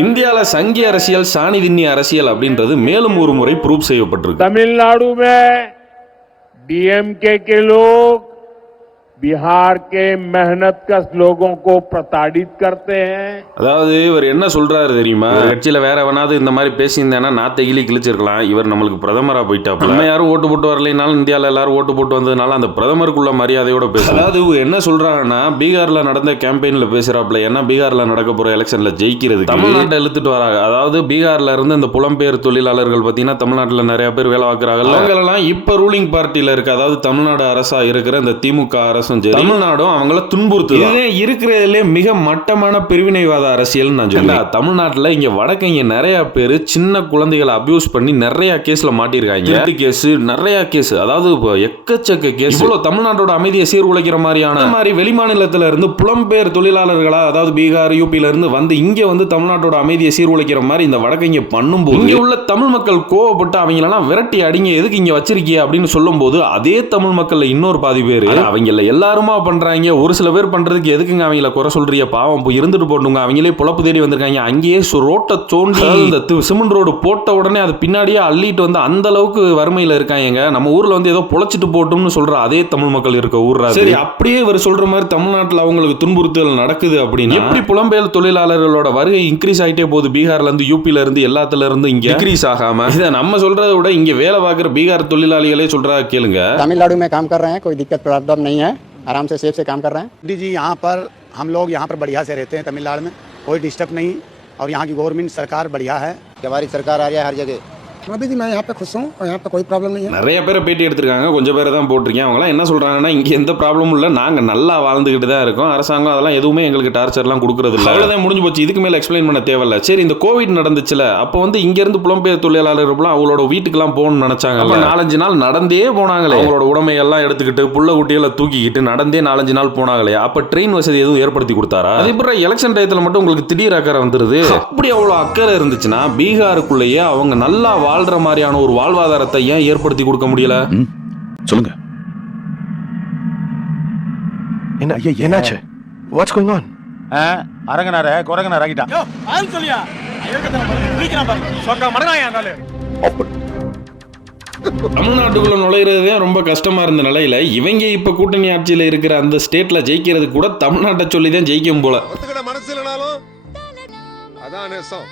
இந்தியால சங்கி அரசியல் சாணி திண்ணி அரசியல் அப்படின்றது மேலும் ஒரு முறை ப்ரூவ் செய்யப்பட்டிருக்கு. तमिलनाडु में डीएमके के लोग बिहार के मेहनतकश लोगों को प्रताड़ित करते हैं. அதாவது இவர் என்ன சொல்றாரு தெரியுமா? கட்சியில வேற எவனாவது இந்த மாதிரி பேசியிருந்தேன்னா நாத்தை இலி கிழிச்சிருக்கலாம். இவர் நம்மளுக்கு பிரதமரா போயிட்டாப்ல. நம்ம யாரும் ஓட்டு போட்டு வரலைனாலும் இந்தியாவில் எல்லாரும் ஓட்டு போட்டு வந்ததுனால அந்த பிரதமருக்குள்ள மரியாதையோட பேச. அதாவது என்ன சொல்றாங்கன்னா பீகார்ல நடந்த கேம்பெயின்ல பேசுறாப்ல. ஏன்னா பீகார்ல நடக்க போற எலெக்ஷன்ல ஜெயிக்கிறது தமிழ்நாட்டை இழுத்துட்டு வராங்க. அதாவது பீகார்ல இருந்து இந்த புலம்பெயர் தொழிலாளர்கள் பார்த்தீங்கன்னா தமிழ்நாட்டில் நிறைய பேர் வேலை பார்க்குறாங்க. அவங்களெல்லாம் இப்ப ரூலிங் பார்ட்டியில இருக்கு. அதாவது தமிழ்நாடு அரசா இருக்கிற இந்த திமுக அரசு தமிழ்நாடும் அவங்கள துன்புறுத்து இருக்கிறதுல மிக மட்டமான பிரிவினைவாத அரசியல் நான் சொல்றேன். தமிழ்நாட்டில் இங்க வடக்கங்க நிறைய பேர் சின்ன குழந்தைகளை அபியூஸ் பண்ணி நிறைய கேஸ்ல மாட்டிருக்காங்க. கேஸ் நிறைய கேஸ், அதாவது எக்கச்சக்க கேஸ். தமிழ்நாட்டோட அமைதியை சீர்குலைக்கிற மாதிரியான வெளிமாநிலத்தில இருந்து புலம்பெயர் தொழிலாளர்களா, அதாவது பீகார் யூபில இருந்து வந்து இங்க வந்து தமிழ்நாட்டோட அமைதியை சீர்குலைக்கிற மாதிரி இந்த வடக்கங்க பண்ணும்போது இங்க உள்ள தமிழ் மக்கள் கோவப்பட்டு அவங்களெல்லாம் விரட்டி அடிங்க, எதுக்கு இங்க வச்சிருக்கீங்க அப்படின்னு சொல்லும் போது அதே தமிழ் மக்கள் இன்னொரு பாதி பேர் அவங்க எல்லாருமா பண்றாங்க. ஒரு சில பேர் பண்றதுக்கு எதுக்குங்க அவங்கள குறை சொல்றீங்க, பாவம் இருந்துட்டு போட்டுங்க, அவங்களே பொழப்பு தேடி வந்திருக்காங்க. அங்கேயே ரோட்டை தோண்டி இந்த சிமெண்ட் ரோடு போட்ட உடனே அது பின்னாடியே அள்ளிட்டு வந்து அந்த அளவுக்கு வறுமையில இருக்காங்க. நம்ம ஊர்ல வந்து ஏதோ பொழைச்சிட்டு போட்டோம்னு சொல்ற அதே தமிழ் மக்கள் இருக்க ஊர்ல சரி அப்படியே இவர் சொல்ற மாதிரி தமிழ்நாட்டில் அவங்களுக்கு துன்புறுத்தல் நடக்குது அப்படின்னா எப்படி புலம்பெயர் தொழிலாளர்களோட வருகை இன்க்ரீஸ் ஆகிட்டே போகுது? பீகார்ல இருந்து யூபில இருந்து எல்லாத்துல இருந்து இங்க இன்க்ரீஸ் ஆகாம இதை நம்ம சொல்றதை விட இங்க வேலை பார்க்குற பீகார் தொழிலாளிகளே சொல்றா கேளுங்க. तमिलनाडु में काम कर रहे हैं, कोई दिक्कत प्रॉब्लम नहीं है, आराम से सेफ से काम कर रहे हैं. जी यहाँ पर हम लोग यहाँ पर बढ़िया से रहते हैं. तमिलनाडु में कोई डिस्टर्ब नहीं और यहाँ की गवर्नमेंट सरकार बढ़िया है. हमारी सरकार आ रही है हर जगह. अभी जी मैं यहाँ पे खुश हूँ और यहाँ पे कोई प्रॉब्लम नहीं है. நிறைய பேரை பேட்டி எடுத்திருக்காங்க, கொஞ்சம் பேரை தான் போட்டிருக்கேன். அவங்களாம் என்ன சொல்றாங்கன்னா இங்க எந்த ப்ராப்ளமும் இல்லை, நாங்க நல்லா வாழ்ந்துகிட்டு தான் இருக்கோம், அரசாங்கம் அதெல்லாம் எதுவுமே எங்களுக்கு டார்ச்சர்லாம் கொடுக்கறது இல்லை, அவ்வளோதான் முடிஞ்சு போச்சு, இதுக்கு மேலே எக்ஸ்பிளைன் பண்ண தேவையில்ல. சரி இந்த கோவிட் நடந்துச்சுல, அப்போ வந்து இங்க இருந்து புலம்பெயர் தொழிலாளர்கள்லாம் அவங்களோட வீட்டுக்கெல்லாம் போகணும்னு நினைச்சாங்க. 4-5 நாள் நடந்தே போனாங்களே, அவங்களோட உடமையெல்லாம் எடுத்துக்கிட்டு புள்ள குட்டிகளை தூக்கிக்கிட்டு நடந்தே 4-5 நாள் போனாங்களே, அப்ப ட்ரெயின் வசதி எதுவும் ஏற்படுத்தி கொடுத்தாரா? அதே போல எலெக்ஷன் டயத்துல மட்டும் உங்களுக்கு திடீர் அக்கறை வந்துருது. அப்படி அவ்வளோ அக்கறை இருந்துச்சுன்னா பீகாருக்குள்ளேயே அவங்க நல்லா வாழ்ற மாதிரியான ஒரு வாழ்வாதாரத்தை ஏன் ஏற்படுத்தி கொடுக்க முடியல? சொல்லுங்க. என்ன என்னாச்சு? What's going on? அரங்கனார குரங்கனார ஆகிட்டான். ஆள் சொல்லியா குளிக்கிறான் பாரு, சொக்க மடனாயானால. தமிழ்நாட்டுக்குள்ள நுழையிறதே ரொம்ப கஷ்டமா இருந்த நிலையில இவங்க இப்ப கூட்டணி ஆட்சியில இருக்கிற அந்த ஸ்டேட்ல ஜெயிக்கிறது கூட தமிழ்நாட்டை சொல்லி தான் ஜெயிக்கும் போல. மனசு இல்லனாலும் அதான் நேசம்.